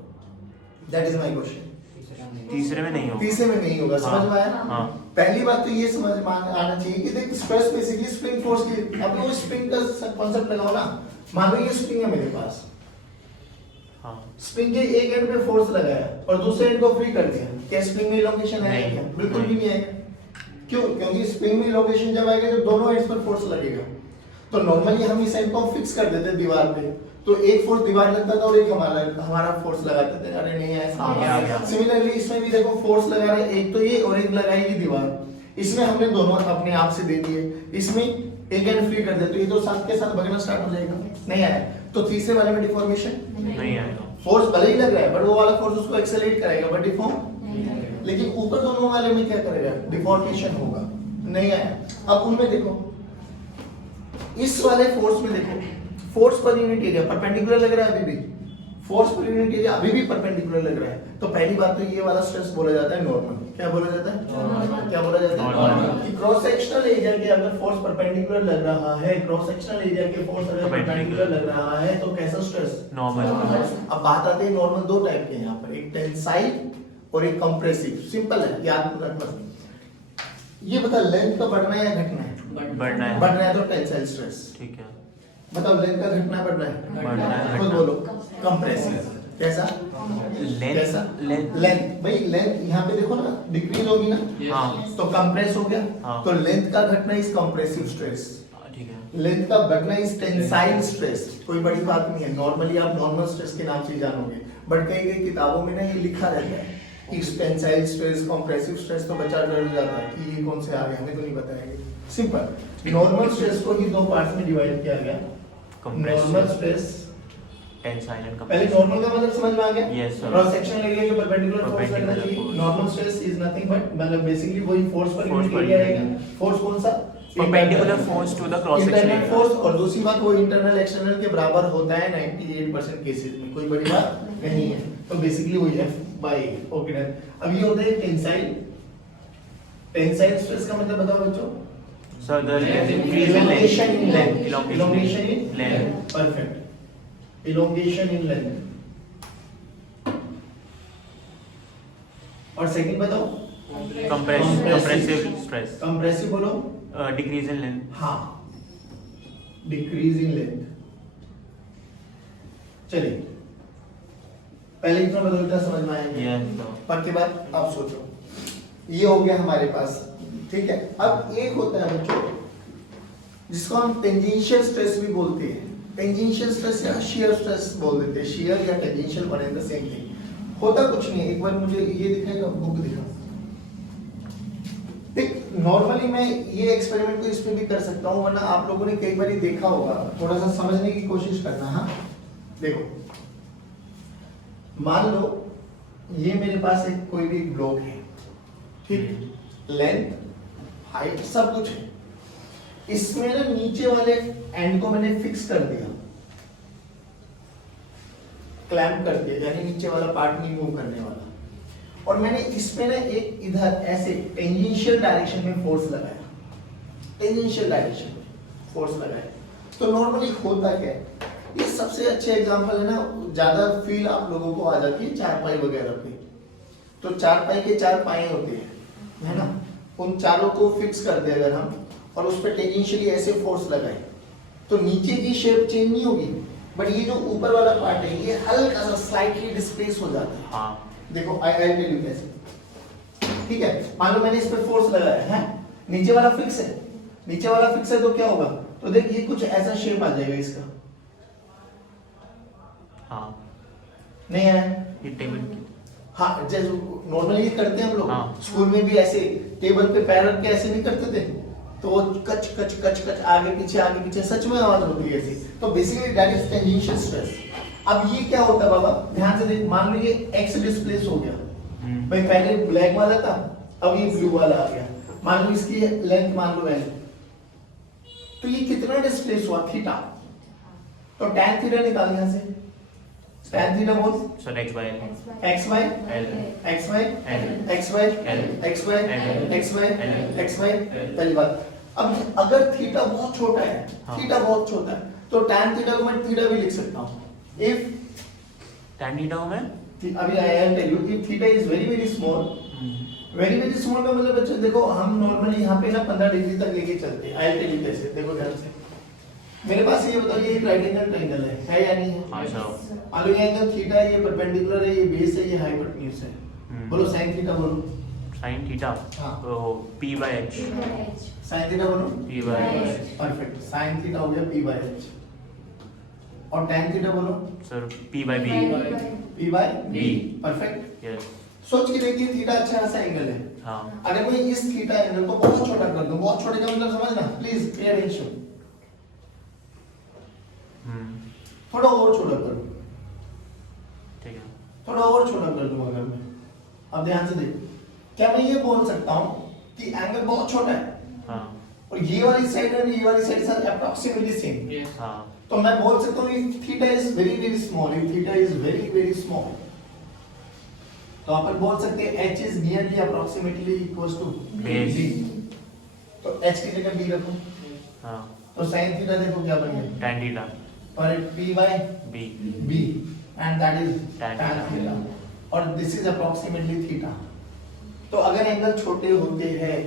That is my question. तीसरे में नहीं होगा। तीसरे में नहीं होगा, समझ में आया? हाँ। पहली बात तो ये समझ में आना चाहिए कि देख, स्ट्रेस बेसिकली स्प्रिंग फोर्स की, अब वो स्प्रिंग का कॉन्सेप्ट लगाओ ना। मान लो ये स्प्रिंग है मेरे पास, हाँ स्प्रिंग के एक एंड पे फोर्स लगाया और दूसरे एंड को फ्री कर दिया, क्या स्प्रिंग में इलॉन्गेशन आएगा नहीं, क्या? बिल्कुल भी नहीं। नहीं आएगा। क्यों? क्योंकि स्प्रिंग में इलॉन्गेशन जब आएगा तो दोनों एंड्स पर फोर्स लगेगा। तो नॉर्मली हम इस एंड को फिक्स कर देते दीवार पे, तो एक फोर्स दीवार लगता था और एक हमारा फोर्स लगाते थे। अरे नहीं हाँ, आ गया। ऐसा। सिमिलरली इसमें भी देखो फोर्स लगा रहे, एक तो ये और एक लगाएगी दीवार। इसमें हमने दोनों अपने आप से दे दिए, इसमें एक एंड फ्री कर दे, तो ये तो साथ के साथ भगना स्टार्ट हो जाएगा। नहीं आया, तो तीसरे वाले में डिफॉर्मेशन नहीं आएगा। फोर्स भले ही लग रहा है, बट वो वाला फोर्स उसको एक्सेलरेट करेगा, बट डिफॉर्म। लेकिन ऊपर दोनों वाले में क्या करेगा, डिफॉर्मेशन होगा। नहीं आया। अब उनमें देखो, इस वाले फोर्स में देखो, force per unit area perpendicular लग रहा है अभी भी, फोर्स पर यूनिट एरिया अभी भी परपेंडिकुलर लग रहा है। तो पहली बात तो ये वाला स्ट्रेस बोला जाता है नॉर्मल। क्या बोला जाता है? क्या बोला जाता है? नॉर्मल। कि क्रॉस सेक्शनल एरिया के अगर फोर्स परपेंडिकुलर लग रहा है, क्रॉस सेक्शनल एरिया के फोर्स अगर परपेंडिकुलर लग रहा है, तो कैसा स्ट्रेस? नॉर्मल। अब बात आती है नॉर्मल, दो टाइप के हैं यहाँ पर, एक टेंसाइल और एक कंप्रेसिव। सिंपल है, याद रखना। ये बता, लेंथ का बढ़ना है या घटना है? बढ़ना है। बढ़ना है तो टेंसाइल स्ट्रेस। ठीक है। बताओ, लेंथ का घटना है बढ़ना है? बढ़ना है। खुद बोलो। कंप्रेसिव। कैसा? लेंथ कैसा? लेंथ भाई, लेंथ यहाँ पे देखो ना, डिक्रीज होगी ना, हाँ तो कंप्रेस हो गया। हाँ। तो लेंथ का घटना इज कंप्रेसिव स्ट्रेस, ठीक है। लेंथ का बढ़ना इज टेंसाइल स्ट्रेस। कोई बड़ी बात नहीं है, नॉर्मली आप नॉर्मल स्ट्रेस के नाम से जानोगे, बट कई कई किताबों में ना ये लिखा रहता है कि टेंसाइल स्ट्रेस, कंप्रेसिव स्ट्रेस, तो बच्चा डर जाता है कि ये कौन से आ गए, हमें तो नहीं बताएंगे। सिंपल, नॉर्मल स्ट्रेस को ही दो पार्ट्स में डिवाइड किया गया। नॉर्मल स्ट्रेस, टेंसाइल एंड पहले नॉर्मल का मतलब समझ में आ गया? Yes, sir. Cross sectional area के परपेंडिकुलर फोर्स लगना Perpendicular चाहिए। force. Normal stress is nothing but, मतलब बेसिकली वही फोर्स पर Force unit per area unit रहेगा। area. फोर्स कौन सा? Perpendicular force to the cross section internal area. Force, और दूसरी बात वो इंटरनल एक्सटर्नल के बराबर होता है 98% केसेस में, कोई बड़ी बात नहीं है। तो बेसिकली वही है बाय। Okay done. अब ये होता है टेंसाइल। टेंसाइल स्ट्रेस का मतलब बताओ बच्चों? Sir the Elongation in length. Elongation Elongation in length. Perfect. Elongation in length. और सेकंड बताओ? Compressive stress. कंप्रेसिव बोलो? Decrease in length. हाँ, डिक्रीज इन लेंथ। चलिए, पहले इतना बताओ, इतना समझ में आया? पर के बाद अब सोचो, ये हो गया हमारे पास, ठीक है। अब एक होता है बच्चों जिसको हम टेंजेंशियल स्ट्रेस भी बोलते हैं। टेंजेंशियल स्ट्रेस या शियर स्ट्रेस बोल देते हैं, शियर या tangential one and the same thing. होता कुछ नहीं है, एक बार मुझे ये दिखाएगा, बुक दिखा। देख, नॉर्मली मैं ये एक्सपेरिमेंट को इस पे भी कर सकता हूँ, वरना आप लोगों ने कई बार देखा होगा, थोड़ा सा समझने की कोशिश करना। हाँ देखो, मान लो ये मेरे पास एक कोई भी ब्लॉक है, ठीक, लेंथ हाइट सब कुछ है। इसमें ना नीचे वाले एंड को मैंने फिक्स कर दिया, क्लैंप कर दिया, यानी नीचे वाला पार्ट नहीं मूव करने वाला। और मैंने इसमें ना एक इधर ऐसे टेंजेंशियल डायरेक्शन में फोर्स लगाया, टेंजेंशियल डायरेक्शन में फोर्स लगाया। तो नॉर्मली होता क्या है, ये सबसे अच्छे एग्जांपल है ना, ज्यादा फील आप लोगों को आ जाती है चारपाई वगैरह पे। तो चारपाई के चार पाए होते हैं, है ना, उन चारों को फिक्स कर दे अगर हम, और उस पर टेंजेंशियली ऐसे फोर्स लगाए, तो नीचे की शेप चेंज नहीं होगी, बट ये जो ऊपर वाला पार्ट है ये हल्का सा स्लाइटली डिस्प्लेस हो जाता है। हाँ। देखो आई टेल यू कैसे, ठीक है। मान लो मैंने इस पे फोर्स लगाया है, नीचे वाला फिक्स है, नीचे वाला फिक्स है तो क्या होगा, तो देख ये कुछ ऐसा शेप आ जाएगा इसका, हाँ नहीं है, ये टेबल हाँ जैसे नॉर्मली ये करते हैं हम लोग, हाँ। स्कूल में भी ऐसे टेबल पे पैर रख के ऐसे नहीं करते थे, तो वो कच कच कच कच आगे पीछे सच में आवाज होती है ऐसी, तो basically that is tangential stress. अब ये क्या होता है बाबा, ध्यान से देख, मान लो ये एक्स डिस्प्लेस हो गया, भाई पहले ब्लैक वाला था, अब ये ब्लू वाला आ गया, मान लो इसकी लेंथ मान लो एल, तो ये कितना डिस्प्लेस हुआ, थीटा, तो tan थीटा निकाल यहां से, tan थीटा बोल, sir X by X Y L X Y L. X Y L. X Y L. X Y L. X Y, L. पहली बात। अब अगर थीटा बहुत छोटा है, हाँ। थीटा बहुत छोटा है, तो tan थीटा को मैं थीटा भी लिख सकता हूँ, इफ tan थीटा को मैं अभी I am tell you if theta is very very small, very small का मतलब बच्चों देखो हम नॉर्मली यहाँ पे ना 15 डिग्री तक लेके चलते हैं, आई टेल यू कैसे, देखो ध्यान से, मेरे पास ये बताओ ये एक राइट एंगल ट्रायंगल है या नहीं है, हाँ सर मान लो ये एंगल थीटा है, ये परपेंडिकुलर है, ये बेस है, ये हाइपोटेन्यूज है, बोलो sin थीटा बोलो, sin थीटा हाँ। तो p by h sin theta बोलो, p by h perfect, sin theta हो गया p by h, और tan थीटा बोलो, sir p by b p by B. Perfect. Yes सोच के देखिए थीटा अच्छा खासा एंगल है, हाँ अगर मैं इस थीटा एंगल को बहुत छोटा कर दूं, बहुत छोटे का मतलब समझना प्लीज पे अटेंशन, थोड़ा और छोटा कर दूं, ठीक है थोड़ा और छोटा कर दूं अगर मैं, अब ध्यान से देख, क्या मैं ये बोल सकता हूं कि एंगल बहुत छोटा है हाँ और ये वाली साइड और ये वाली साइड साथ अप्रोक्सीमेटली सेम, हाँ तो मैं बोल सकता हूँ if theta is very very small, if theta is very very small, तो अपन बोल सकते हैं h is nearly approximately equals to Base. b, तो h की जगह b रखो, हाँ तो sin थीटा देखो क्या बन गया, tan थीटा और p by b b and that is Tan tan theta. theta और this is approximately theta। तो अगर एंगल छोटे होते हैं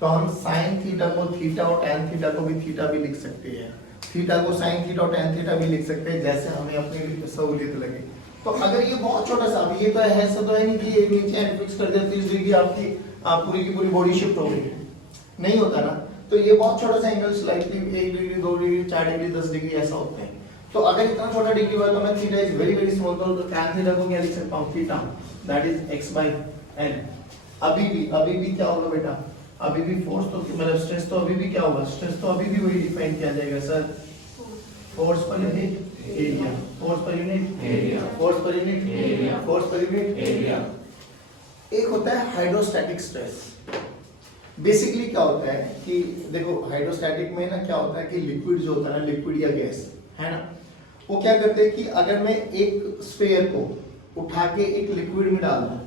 तो हम sin थीटा को थीटा और tan थीटा को भी थीटा भी लिख सकते हैं, थीटा को sin थीटा और tan थीटा भी लिख सकते हैं, जैसे हमें अपने लिए सहूलियत लगे। तो अगर ये बहुत छोटा सा, ये तो है ऐसा तो है नहीं कि ये नीचे एंड फिक्स कर दिया 30 डिग्री आपकी पूरी की पूरी बॉडी शिफ्ट हो गई, नहीं होता ना, तो ये बहुत छोटा सा angle slightly 1 degree 2 degree 4 degree 10 degree ऐसा होता है। तो अगर इतना छोटा डिग्री हुआ तो मैं theta is very very small, तो tan थीटा को क्या लिख सकता हूं, theta that is x by l। अभी भी क्या होगा बेटा, अभी भी फोर्स तो मतलब स्ट्रेस तो अभी भी क्या होगा, स्ट्रेस तो अभी भी वही डिफाइन किया जाएगा sir, force per unit area, force per unit area, force per unit area, force per unit area. एक होता है हाइड्रोस्टैटिक स्ट्रेस। बेसिकली क्या होता है कि देखो हाइड्रोस्टैटिक में ना क्या होता है कि लिक्विड जो होता है ना, लिक्विड या गैस है ना, वो क्या करते हैं कि अगर मैं एक स्फीयर को उठा के एक लिक्विड में डाल दूं,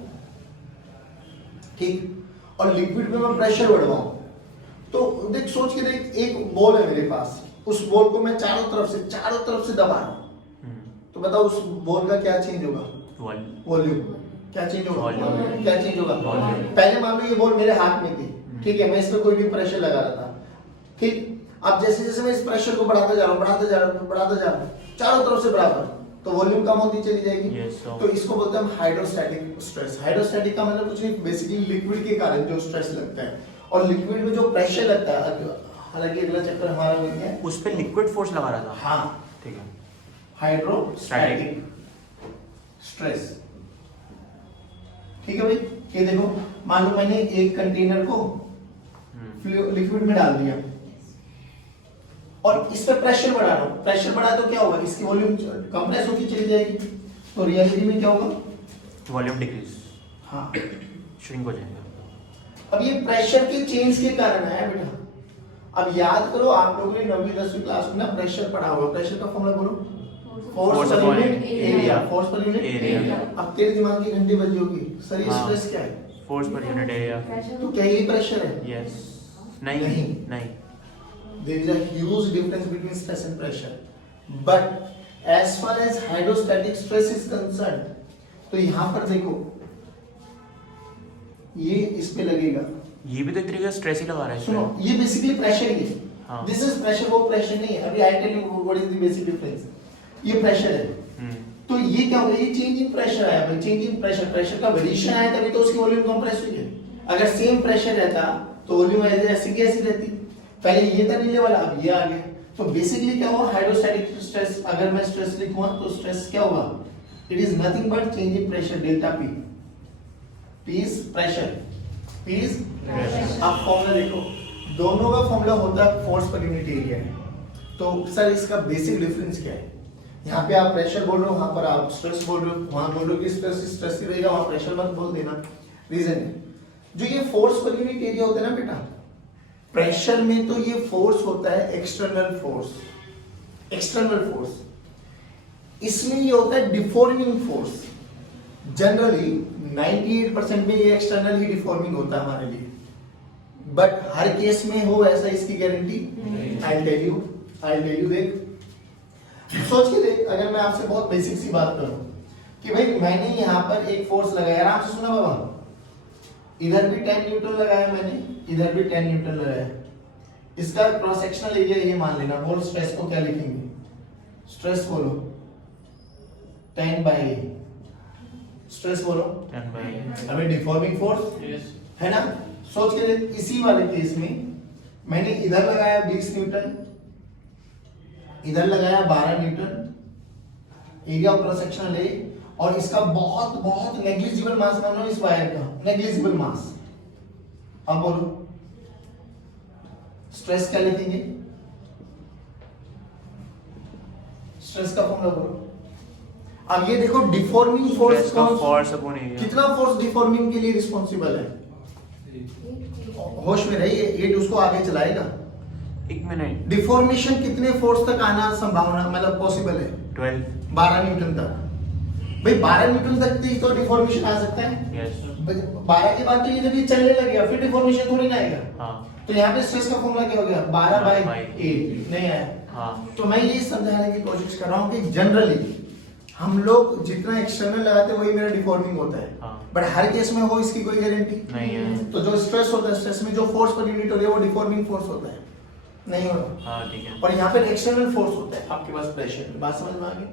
ठीक, और लिक्विड में मैं प्रेशर बढ़वाऊं, तो देख सोच के देख, एक बॉल है मेरे पास, उस बॉल को मैं चारों तरफ से दबा रहा हूं, तो बताओ उस बॉल का क्या चेंज होगा, वॉल्यूम क्या चेंज होगा, क्या चेंज होगा, पहले मान लो ये बॉल मेरे हाथ में थी, ठीक है, मैं इस पे कोई भी प्रेशर लगा रहा था, ठीक, अब जैसे जैसे मैं इस प्रेशर को बढ़ाता जा रहा हूं चारों तरफ से बराबर, तो वॉल्यूम कम होती चली जाएगी। Yes, so- तो इसको बोलते हैं हम हाइड्रोस्टैटिक स्ट्रेस। हाइड्रोस्टैटिक का मतलब कुछ नहीं, बेसिकली लिक्विड के कारण जो स्ट्रेस लगता है, और लिक्विड में जो प्रेशर लगता है, हालांकि अगला चक्कर हमारा वही है, उस पे लिक्विड फोर्स लगा रहा था, हाँ ठीक है हाइड्रोस्टैटिक स्ट्रेस, ठीक है भाई। ये देखो मान लो मैंने एक कंटेनर को लिक्विड में डाल दिया और इस पे प्रेशर बढ़ा रहा हूं, प्रेशर बढ़ा तो क्या होगा, इसकी वॉल्यूम कंप्रेस होती चली जाएगी, तो रियलिटी में क्या होगा, वॉल्यूम डिक्रीज, हाँ श्रिंक हो जाएगा। अब ये प्रेशर के चेंज के कारण है बेटा। अब याद करो आप लोगों ने 9वीं 10वीं क्लास में ना प्रेशर पढ़ा होगा, प्रेशर का फॉर्मूला बोलो, force per unit area, force per unit area. अब तेरे दिमाग की घंटी बजी होगी, सर ये स्ट्रेस क्या है, फोर्स पर यूनिट एरिया, तो क्या ये प्रेशर है, यस, नहीं there is a huge difference between stress and pressure, but as far as hydrostatic stress is concerned, तो यहाँ पर देखो ये इस पे लगेगा, ये भी तो एक तरीके का स्ट्रेस ही लगा रहा है, सुनो ये बेसिकली प्रेशर ही है, हाँ। दिस इज प्रेशर, वो प्रेशर नहीं है। अभी I tell you what is the basic difference, ये प्रेशर है, तो ये क्या होगा, ये चेंज इन प्रेशर आया भाई, चेंज इन प्रेशर, प्रेशर का वेरिएशन आया तभी तो उसकी वॉल्यूम कंप्रेस हुई है। अगर सेम प्रेशर रहता तो वॉल्यूम ऐसी की ऐसी रहती, पहले ये था नीले वाला, अब ये आ गया। तो बेसिकली क्या हुआ, हाइड्रोस्टैटिक स्ट्रेस, अगर मैं स्ट्रेस लिखूंगा तो स्ट्रेस क्या होगा, it is nothing but change in pressure delta P. P is pressure, P is आप फॉर्मूला देखो, दोनों का फॉर्मूला होता है फोर्स पर यूनिट एरिया है। तो सर इसका बेसिक डिफरेंस क्या है, यहाँ पे आप प्रेशर बोल रहे हो, वहां पर आप स्ट्रेस बोल रहे हो, वहां बोल रहे हो कि स्ट्रेस ही रहेगा, वहां प्रेशर मत बोल देना। रीजन है जो ये फोर्स पर यूनिट एरिया होता है ना बेटा, प्रेशर में तो ये फोर्स होता है एक्सटर्नल फोर्स, एक्सटर्नल फोर्स। इसमें ये होता है डिफॉर्मिंग फोर्स। जनरली 98% में ये एक्सटर्नल ही डिफॉर्मिंग होता है हमारे लिए, बट हर केस में हो ऐसा इसकी गारंटी आई टेल यू देख, सोच के देख, अगर मैं आपसे बहुत बेसिक सी बात करूं कि भाई मैंने यहाँ पर एक फोर्स लगाया, आराम से सुना बाबा, इधर भी 10 न्यूटन लगाया मैंने, इधर भी 10 न्यूटन लगाया, इसका क्रॉस सेक्शनल एरिया ये मान लेना। बोल स्ट्रेस को क्या लिखेंगे, स्ट्रेस बोलो 10/A, स्ट्रेस बोलो 10/A। अबे डिफॉर्मिंग फोर्स है ना। सोच के देख, इसी वाले केस में मैंने इधर लगाया 20 न्यूटन, इधर लगाया 12 newton, area of cross sectional A, और इसका बहुत बहुत नेग्लिजिबल मास मानो इस वायर का, नेग्लिजिबल मास। अब बोलो स्ट्रेस क्या लिखेंगे, स्ट्रेस का फॉर्मूला बोलो। अब ये देखो deforming force force upon area, कितना फोर्स डिफॉर्मिंग के लिए रिस्पॉन्सिबल है, होश में रहिए, ये उसको आगे चलाएगा। 1 मिनट, डिफॉर्मेशन कितने फोर्स तक आना संभावना मतलब पॉसिबल है, 12 न्यूटन तक। भाई 12 न्यूटन तक ही तो डिफॉर्मेशन आ सकता है। यस 12 के बाद तो ये जब ये चलने लग गया फिर डिफॉर्मेशन थोड़ी ना आएगा। हाँ तो यहाँ पे स्ट्रेस का फॉर्मूला क्या हो गया, 12/8 नहीं आया। हाँ तो मैं ये समझाने की कोशिश कर रहा हूँ कि जनरली हम लोग जितना एक्सटर्नल लगाते हैं वही मेरा डिफॉर्मिंग होता है, हाँ। बट हर केस में हो इसकी कोई गारंटी नहीं है। तो जो स्ट्रेस होता है, स्ट्रेस में जो फोर्स पर यूनिट हो रही है वो डिफॉर्मिंग फोर्स होता है, नहीं हो रहा। हाँ ठीक है। और यहाँ पे एक्सटर्नल फोर्स होता है आपके पास प्रेशर। बात समझ में आ गई,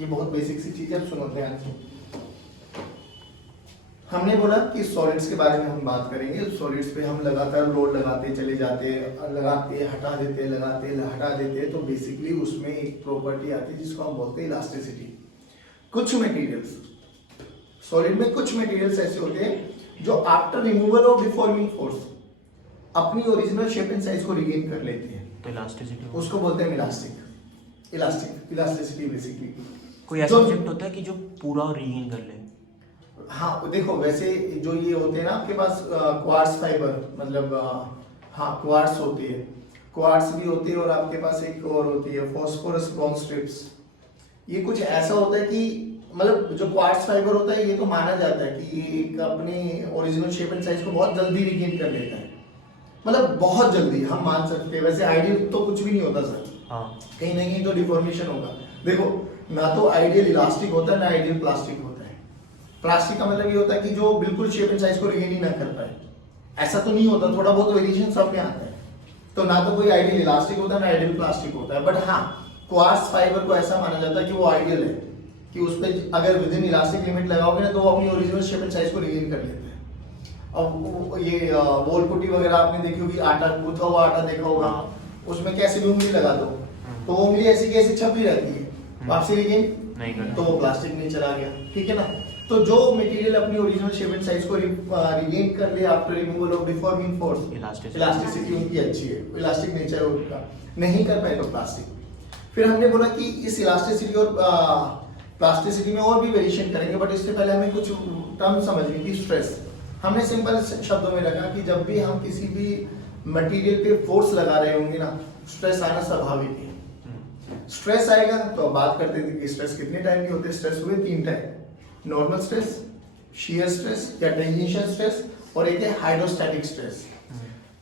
ये बहुत बेसिक सी चीज है, सुनो ध्यान से। हमने बोला कि सॉलिड्स के बारे में हम बात करेंगे। सॉलिड्स पे हम लगातार लोड लगाते चले जाते, लगाते हटा देते, लगाते हटा देते, तो बेसिकली उसमें एक प्रॉपर्टी आती है जिसको हम बोलते हैं इलास्टिसिटी। कुछ मटेरियल्स, सॉलिड में कुछ मटेरियल्स ऐसे होते हैं जो after removal of deforming force अपनी ओरिजिनल शेप एंड साइज को रिगेन कर लेते हैं, तो इलास्टिसिटी, उसको बोलते हैं इलास्टिसिटी बेसिकली। कोई ऐसा ऑब्जेक्ट होता है कि जो पूरा रीगेन कर ले? हाँ देखो, वैसे जो ये होते हैं ना आपके पास क्वार्ट्स फाइबर, मतलब हाँ क्वार्ट्स होती है, क्वार्ट्स भी होती है, और आपके पास एक और होती है फॉस्फोरस ब्रॉन्ज स्ट्रिप्स। ये कुछ ऐसा होता है कि मतलब जो क्वार्ट्स फाइबर होता है ये तो माना जाता है कि ये एक अपने ओरिजिनल शेप एंड साइज को बहुत जल्दी रिगेन कर लेता है, मतलब बहुत जल्दी हम मान सकते हैं। वैसे आइडियल तो कुछ भी नहीं होता सर, हाँ कहीं ना कहीं तो डिफॉर्मेशन होगा। देखो ना तो आइडियल इलास्टिक होता है ना आइडियल प्लास्टिक होता है। प्लास्टिक का मतलब ये होता है कि जो बिल्कुल शेप एंड साइज को रिगेन ही ना कर पाए, ऐसा तो नहीं होता, थोड़ा बहुत वेरिएशन सब में आता है। तो ना तो कोई आइडियल इलास्टिक होता है ना आइडियल प्लास्टिक होता है, बट हाँ क्वार्ट्स फाइबर को ऐसा माना जाता है कि वो आइडियल है, कि उस पर अगर विद इन इलास्टिक लिमिट लगाओगे ना तो वो अपनी ओरिजिनल शेप एंड साइज को रिगेन कर लेते हैं। अब ये वॉल पुट्टी वगैरह आपने देखी होगी, आटा गूंथा हुआ आटा देखा होगा, उसमें कैसे भी उंगली लगा दो तो वो उंगली ऐसी कैसी छपी रहती है, वापसी रिगेन नहीं करता, तो वो प्लास्टिक में चला गया, ठीक है ना। तो जो मटेरियल अपनी ओरिजिनल शेप एंड साइज को रिगेन कर ले after removal of deforming force, elasticity उनकी अच्छी है, इलास्टिक नेचर है उनका, नहीं कर पाए तो प्लास्टिक। फिर हमने बोला कि इस इलास्टिसिटी और प्लास्टिसिटी में और भी वेरिएशन करेंगे, बट इससे पहले हमें कुछ टर्म समझनी थी। स्ट्रेस हमने सिंपल शब्दों में रखा कि जब भी हम किसी भी मटेरियल पे फोर्स लगा रहे होंगे ना, स्ट्रेस आना स्वाभाविक है। स्ट्रेस आएगा तो अब बात करते थे कि स्ट्रेस कितने टाइप के होते हैं। स्ट्रेस हुए 3 type, normal stress, shear stress या टेंजेंशियल स्ट्रेस, और एक है हाइड्रोस्टैटिक स्ट्रेस।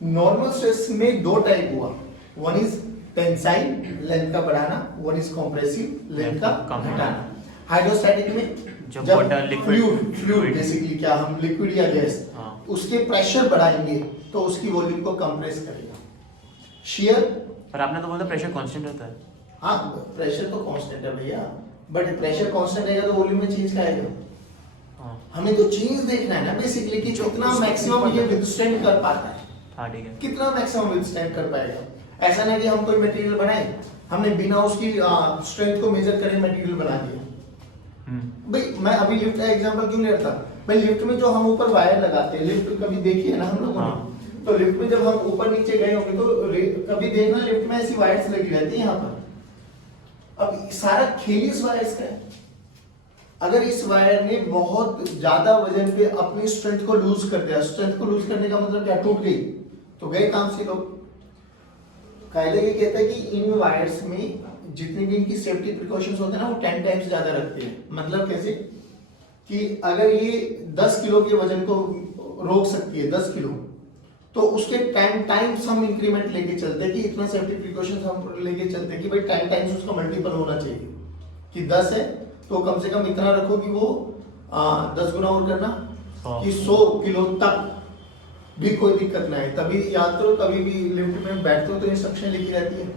नॉर्मल स्ट्रेस में 2 टाइप हुआ, वन इज टेंसाइल लेंथ का बढ़ाना, वन इज कॉम्प्रेसिव लेंथ का घटाना। हाइड्रोस्टैटिक में जब फ्लूइड बेसिकली क्या हम लिक्विड या गैस उसके प्रेशर बढ़ाएंगे तो उसकी वॉल्यूम को कंप्रेस करेगा। शियर, पर आपने तो बोला प्रेशर कांस्टेंट रहता है। हाँ प्रेशर तो कांस्टेंट है भैया, बट प्रेशर कांस्टेंट रहेगा तो वॉल्यूम में चेंज क्या आएगा। हमें तो चेंज देखना है ना बेसिकली कि कितना मैक्सिमम ये विथस्टैंड कर पाता है। हाँ ठीक है। कितना मैक्सिमम विथस्टैंड कर पाएगा। ऐसा नहीं कि हम कोई मटेरियल बनाए, हमने बिना उसकी स्ट्रेंथ को मेजर करे मटेरियल बना दिया। भाई मैं अभी लिफ्ट का एग्जांपल क्यों ले रहा था, भाई लिफ्ट में जो हम ऊपर वायर लगाते हैं, लिफ्ट कभी देखी है ना हम लोगों ने, तो लिफ्ट में जब हम ऊपर नीचे गए होंगे तो कभी देखना लिफ्ट में ऐसी वायर्स लगी रहती है यहाँ पर। अब सारा खेल इस वायर्स का है। अगर इस वायर ने बहुत ज्यादा वजन पे अपनी स्ट्रेंथ को लूज कर दिया, स्ट्रेंथ को लूज करने का मतलब क्या, टूट गई, तो गए काम से लोग। कायले ये कहता है कि इन वायर्स में जितनी भी इनकी सेफ्टी प्रिकॉशंस होते हैं ना, वो 10 टाइम्स ज्यादा रखते हैं। मतलब कैसे कि अगर ये 10 किलो के वजन को रोक सकती है, 10 किलो, तो उसके 10 टाइम्स हम इंक्रीमेंट लेके चलते हैं कि इतना सेफ्टी प्रिकॉशंस हम लेके चलते हैं कि भाई 10 टाइम्स उसका मल्टीपल होना चाहिए। कि 10 है तो कम से कम इतना रखो कि वो 10 गुना और करना कि 100 किलो तक भी कोई दिक्कत ना है। तभी याद करो, कभी भी लिफ्ट में बैठते हो तो इंस्ट्रक्शन लिखी रहती है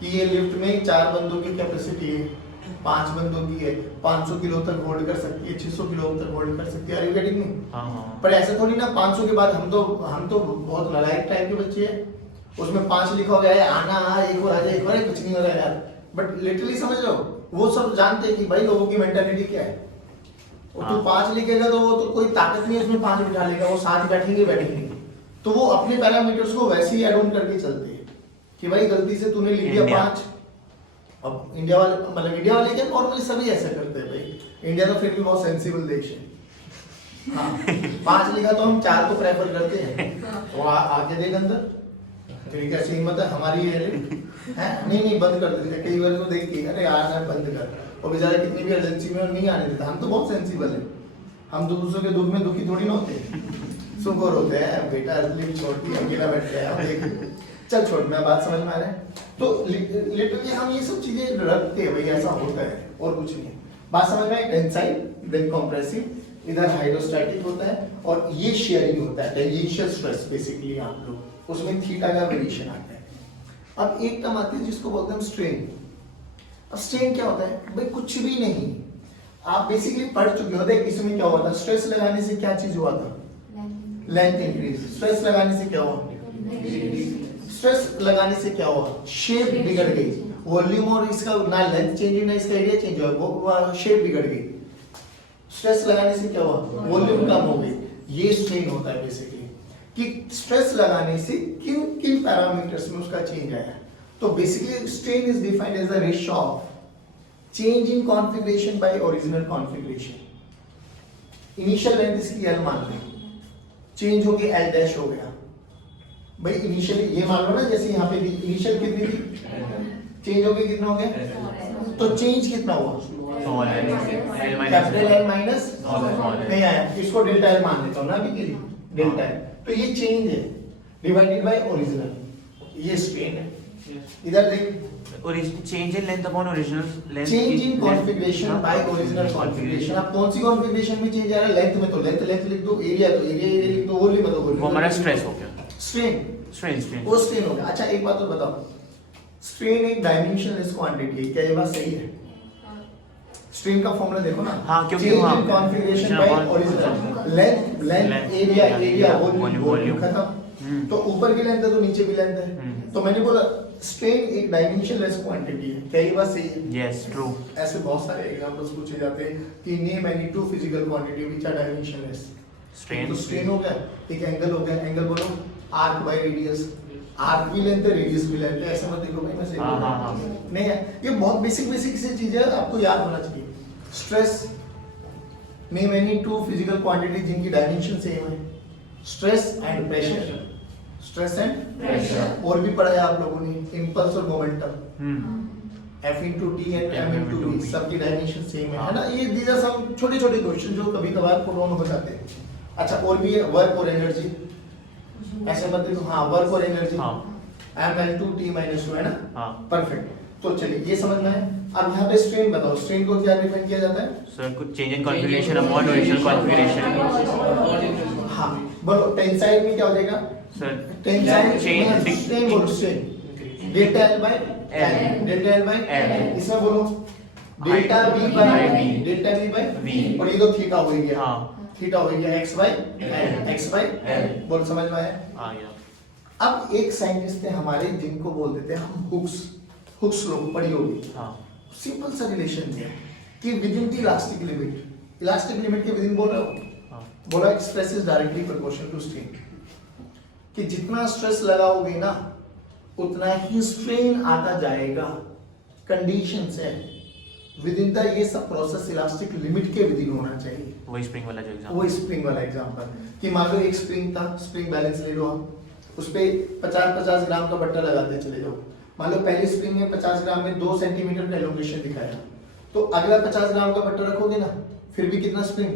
कि ये लिफ्ट में 4 बंदों की कैपेसिटी है, 5 बंदों की है, 500 किलो तक होल्ड कर सकती है, 600 किलो तक होल्ड कर सकती है। Are you getting me? पर ऐसे थोड़ी ना 500 के बाद हम तो बहुत नालायक टाइप के बच्चे हैं, उसमें 5 लिखा हो गया है, आना एक और आ जाए, एक और कुछ नहीं हो रहा है यार। बट लिटरली समझ लो, वो सब जानते हैं कि भाई लोगों की मेंटालिटी क्या है। और तू 5 लिखेगा तो वो तो कोई ताकत नहीं है उसमें 5 बिठा लेगा, वो 7 बैठेंगे। तो वो अपने पैरामीटर्स को वैसे ही ऐड ऑन करके चलते हैं कि भाई गलती से तूने लिख दिया 5। अब इंडिया वाले, मतलब इंडिया वाले क्या, नॉर्मली सभी ऐसा करते हैं भाई। इंडिया तो फिर भी बहुत सेंसिबल देश है। हाँ 5 लिखा तो हम 4 को प्रेफर करते हैं। तो आगे देख अंदर, तेरी कैसी हिम्मत है, हमारी है नहीं बंद कर देते। कई बार तो देख के अरे यार ना बंद कर, और बेचारा कितनी भी अर्जेंसी में नहीं आने देता। हम तो बहुत सेंसिबल है, हम दूसरों के दुख में दुखी थोड़ी ना होते, सुखोर होते हैं। बेटा लिफ्ट छोड़ती अकेला बैठ गया, देख चल छोड़, मैं बात समझ में आ रहा है। तो लिटरली हम ये सब चीजें रखते हैं, भाई ऐसा होता है और कुछ नहीं। बात समझ में आई? टेंसाइल, देन कंप्रेसिव, इधर हाइड्रोस्टैटिक होता है, और ये शेयरिंग होता है, टेंजेंशियल स्ट्रेस बेसिकली आप लोग, उसमें थीटा का वेरिएशन आता है। अब एक टर्म आती है जिसको बोलते हैं स्ट्रेन। अब स्ट्रेन क्या होता है भाई? कुछ भी नहीं, आप बेसिकली पढ़ चुके हो। देख इसमें क्या हुआ था, स्ट्रेस लगाने से क्या चीज हुआ था, लेंथ इंक्रीज। स्ट्रेस लगाने से क्या हुआ, स्ट्रेस लगाने से क्या हुआ, शेप बिगड़ गई। वॉल्यूम और इसका ना लेंथ चेंज हुई ना इसका एरिया चेंज हुआ, वो शेप बिगड़ गई। स्ट्रेस लगाने से क्या हुआ, वॉल्यूम कम हो गई। ये स्ट्रेन होता है बेसिकली, कि स्ट्रेस लगाने से किन किन पैरामीटर्स में उसका चेंज आया। तो basically strain is defined as the ratio of change in configuration by original configuration. Initial length इसकी L मान लें, चेंज हो गया L डैश हो गया। भाई इनिशियली ये मान लो ना, जैसे यहाँ पे इनिशियल कितनी थी, चेंज हो गई कितना हो गया, तो चेंज कितना हुआ, कैपिटल L माइनस नहीं आया, इसको डेल्टा L मान लेता हूँ ना अभी के लिए, डेल्टा L। तो ये चेंज है डिवाइडेड बाय ओरिजिनल, ये स्ट्रेन है। इधर देख, change in length upon original length, change in configuration by original configuration. अब कौन सी कॉन्फ़िगरेशन में चेंज आ रहा है, लेंथ में तो लेंथ लिख दो, एरिया तो एरिया लिख दो, वॉल्यूम में तो वॉल्यूम। वो हमारा स्ट्रेस हो गया, स्ट्रेन वो स्ट्रेन हो गया। अच्छा एक बात और बताओ, स्ट्रेन एक डायमेंशनलेस क्वांटिटी है, क्या ये बात सही है? स्ट्रेन का फॉर्मूला देखो ना, हाँ, क्योंकि change in configuration by original, length area volume खत्म। तो ऊपर की लेंथ है तो नीचे भी लेंथ है। तो मैंने बोला स्ट्रेन एक डायमेंशनलेस क्वांटिटी है, क्या ये बात सही है? Yes true. ऐसे बहुत सारे एग्जांपल्स पूछे जाते हैं कि name any two physical quantity which are dimensionless. Strain, तो स्ट्रेन हो गया, एक एंगल हो गया, एंगल बोलो आर्क बाय रेडियस, आर्क भी लेंथ है रेडियस भी लेंथ है, ऐसा मत देखो भाई मैं सही बोल रहा हूं। नहीं है, ये बहुत बेसिक सी चीज है, आपको याद होना चाहिए। Stress, name any two physical quantity जिनकी डायमेंशन सेम है, stress and pressure, stress and pressure. और भी पढ़ा है आप लोगों ने, इंपल्स और momentum, F into T and M into V, सबकी डायमेंशन सेम है ना। ये दीज आर सम छोटे छोटे क्वेश्चन जो कभी कभार पुट ऑन हो जाते हैं। अच्छा और भी है वर्क और एनर्जी, ऐसे मत देखो, हाँ वर्क और एनर्जी ML2T - 2 है ना, हाँ परफेक्ट। तो चलिए ये समझ में है। अब यहाँ पे स्ट्रेन बताओ, स्ट्रेन को क्या डिफाइन किया जाता है? सर कुछ change in configuration upon original configuration. हाँ बोलो, टेंसाइल में क्या हो जाएगा सर? टेंसाइल चेंज स्ट्रेन बोलो, strain delta L by L, delta L by L। इसमें बोलो डेल्टा V बाय V, और ये तो थीटा हो गया, हाँ थीटा हो गया x बाय L, बोल समझ में आया? हाँ यार। अब एक साइंटिस्ट थे हमारे जिनको बोल देते हैं हम हुक्स लोग पढ़ी होगी। हाँ सिंपल सा रिलेशन दिया कि within the elastic limit के विद इन बोल रहे हो, हाँ बोला stress is directly proportional to strain, कि जितना स्ट्रेस लगाओगे ना उतना ही स्ट्रेन आता जाएगा। कंडीशंस है विद इन द, ये सब प्रोसेस इलास्टिक लिमिट के विद इन होना चाहिए। वही स्प्रिंग वाला जो एग्जांपल, वो स्प्रिंग वाला एग्जांपल कि मान लो एक स्प्रिंग था, स्प्रिंग बैलेंस ले लो हम, उस पे 50-50 ग्राम का बट्टा लगाते चले जाओ। मान लो पहली स्प्रिंग में 50 ग्राम में 2 सेंटीमीटर का एलोंगेशन दिखाया, तो अगला 50 ग्राम का बट्टा रखोगे ना, फिर भी कितना स्प्रिंग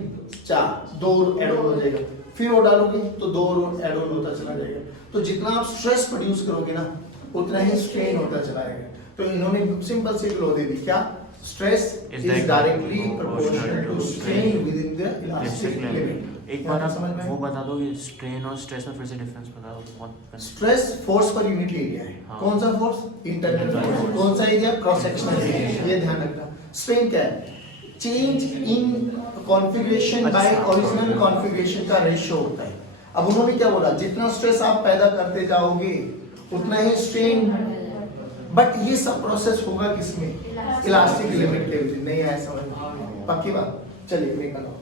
4, 2 ऐड ऑन हो जाएगा, फिर वो डालोगे तो 2 ऐड ऑन होता चला जाएगा। तो जितना आप स्ट्रेस प्रोड्यूस करोगे ना उतना ही स्ट्रेन होता चला जाएगा। तो इन्होंने सिंपल सी लॉ दे दी, क्या? Stress is directly proportional to strain within the elastic limit. एक बार समझ आप में वो बता दो कि स्ट्रेन और स्ट्रेस में फिर से डिफरेंस बता दो। Stress force per unit area है। हाँ। कौन सा फोर्स? Internal force. कौन सा एरिया? Cross sectional area. ये ध्यान रखना। स्ट्रेन क्या है? Change in configuration by original configuration का रेशियो होता है। अब उन्होंने क्या बोला? जितना स्ट्रेस आप पैदा करते जाओगे उतना ही स्ट्रेन, बट ये सब प्रोसेस होगा किसमें? इलास्टिक लिमिट के। नहीं आया समझ में? पक्की बात? चलिए मैं बताऊं।